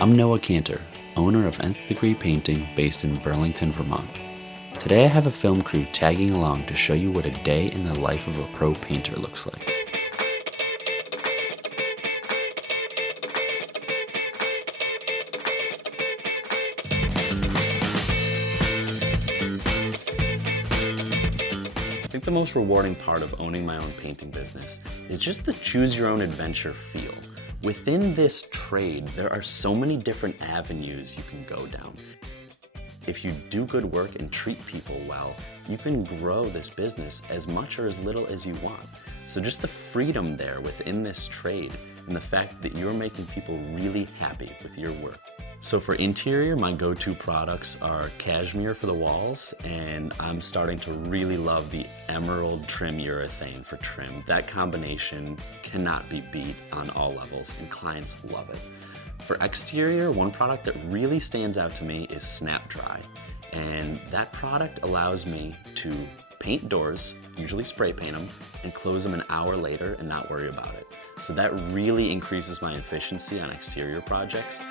I'm Noah Kanter, owner of Nth Degree Painting based in Burlington, Vermont. Today I have a film crew tagging along to show you what a day in the life of a pro painter looks like. I think the most rewarding part of owning my own painting business is just the choose your own adventure feel. Within this trade, there are so many different avenues you can go down. If you do good work and treat people well, you can grow this business as much or as little as you want. So just the freedom there within this trade and the fact that you're making people really happy with your work. So for interior, my go-to products are cashmere for the walls, and I'm starting to really love the emerald trim urethane for trim. That combination cannot be beat on all levels, and clients love it. For exterior, one product that really stands out to me is Snap Dry, and that product allows me to paint doors, usually spray paint them, and close them an hour later and not worry about it. So that really increases my efficiency on exterior projects.